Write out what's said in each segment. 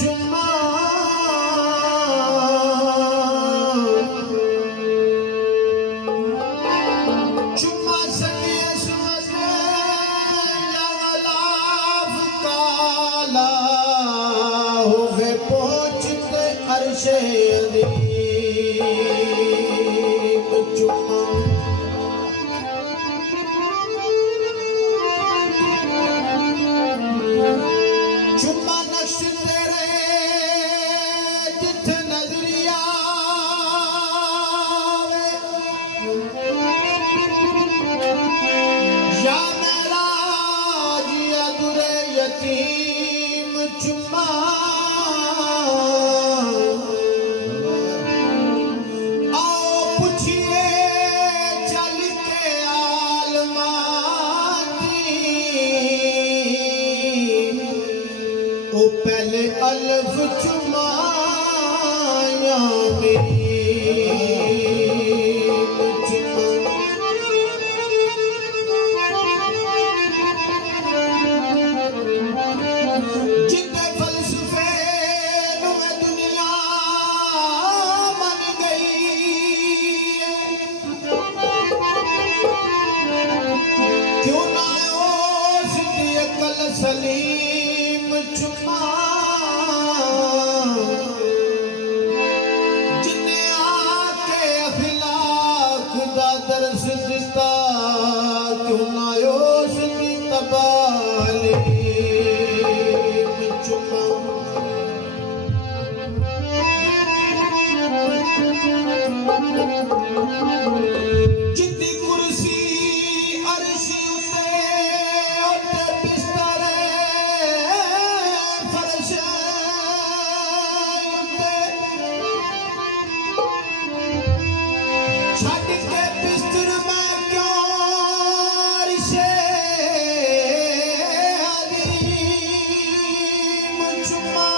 चुम्मा चुम्मा सगे सुमत जवलाफ काला होवे पहुंचते अरशे अदीम चुम्मा चुम्मा नक्श तेरे जिथे नजरिया या मेरा जिया दुरे यतीम चुम्मा आओ पूछिए चल के आलमाती ओ पहले अल्फ चुमाया जितने फलसफे में दुनिया बन गई क्यों ना हो सीधी अकल सलीम चुम्मा जिन्हें आके अखलाक दा दर्स दिता क्यों ना हो सीधी तबालीम चुम्मा जिद्दी कुर्सी अरशी उते बिस्तरे फर्श उते छड़ के बिस्तर में क्यों अरशे अदीम चुम्मा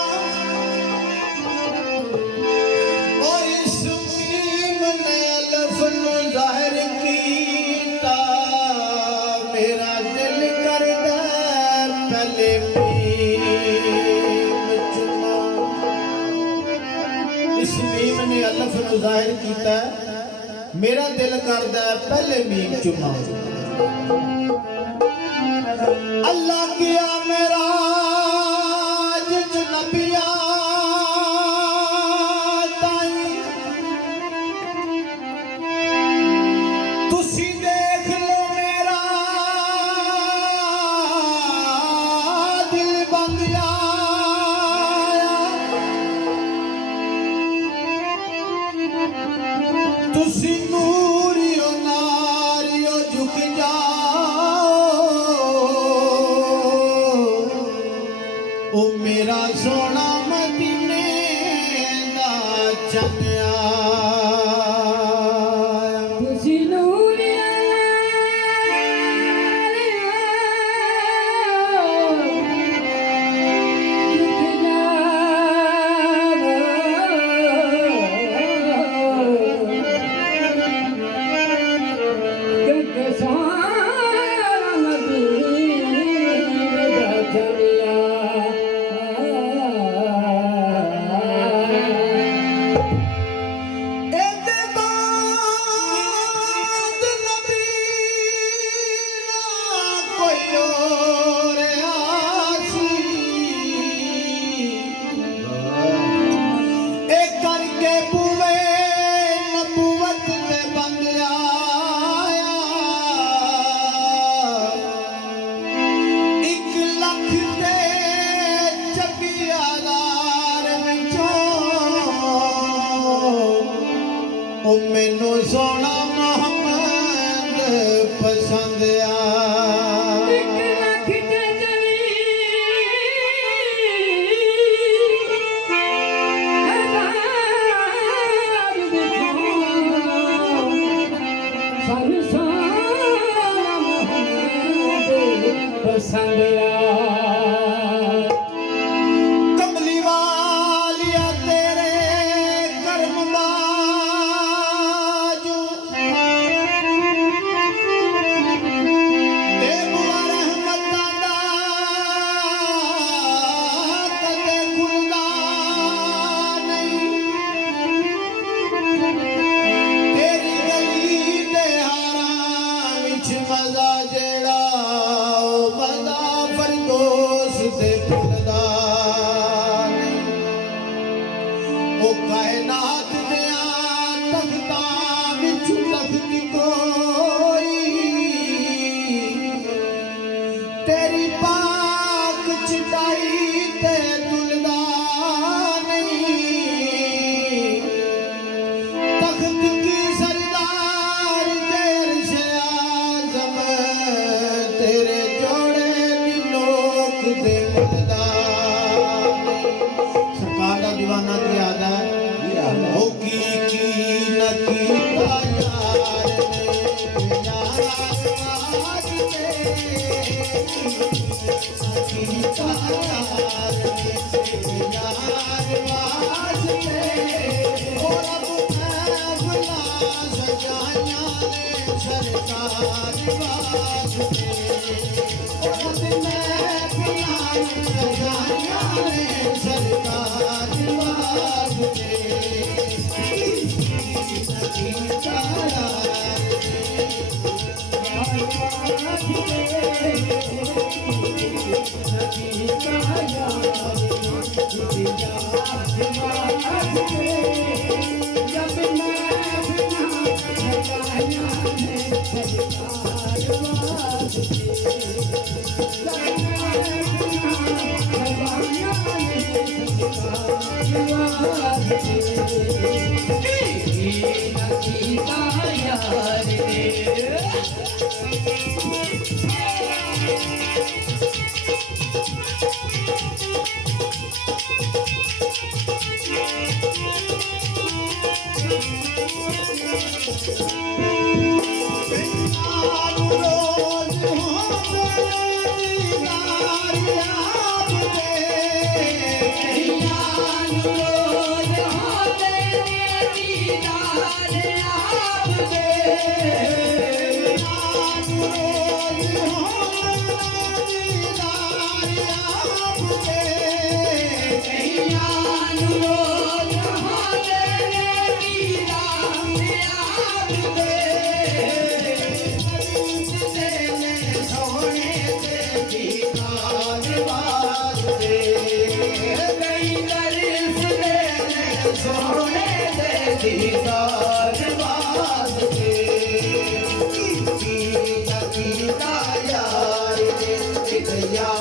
ओ इस मीम ने अलफ नु ज़ाहिर कीता मेरा दिल करदा पहले मीम चुम्मा इस मीम ने अलफ नु ज़ाहिर कीता मेरा दिल करदा पहले मीम चुम्मा अल्लाह किया मेरा जिज नबिया ताई तुसी देख लो मेरा दिल बन गया तुसी नूरियो नारियो झुक जाओ ओ मेरा सोना मदीने दा चन्या तुसी नूरिया झुक जाओ ते भुलदा नहीं। ओ कायनात दिया तख्तां विच तख्त कोई तेरी पाक चटाई ते तुलदा नहीं। तख्त की सरदार देर से आजम तेरे जोड़े दी लोक दे मुलदा नहीं। सरकार दा दीवाना की आदा हो की न कीता यार ने यार आज ते कीता यार ने यार आज ते ओ रब मैं भुला सजाइयां ने सरकार वास्ते। ओ रब मैं भुला सजाइयां ने सरकार वास्ते। दीदार वास्ते कीता यार ने एक यार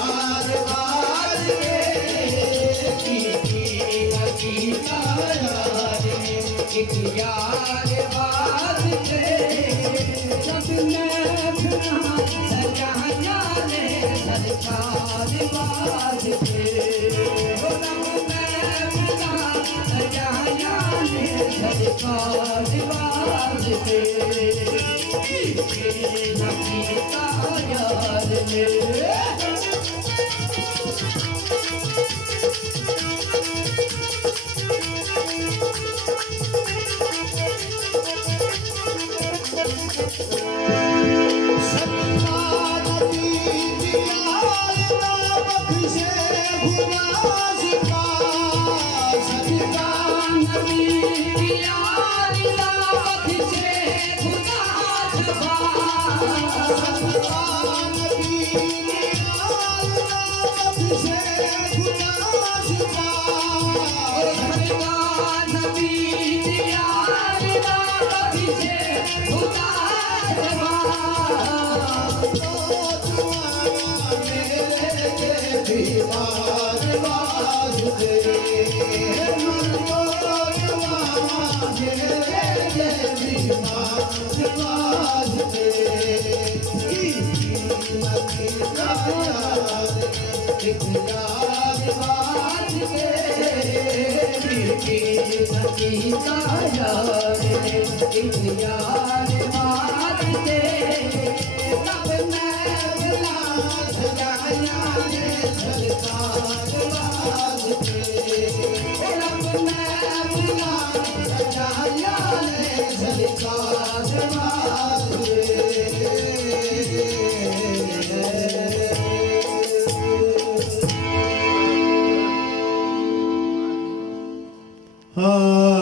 वास्ते। कीता यार ने एक यार वास्ते। जब मैं सजाया ने सरकार वास्ते। सरकार वास्ते कीता यार ने। हाँ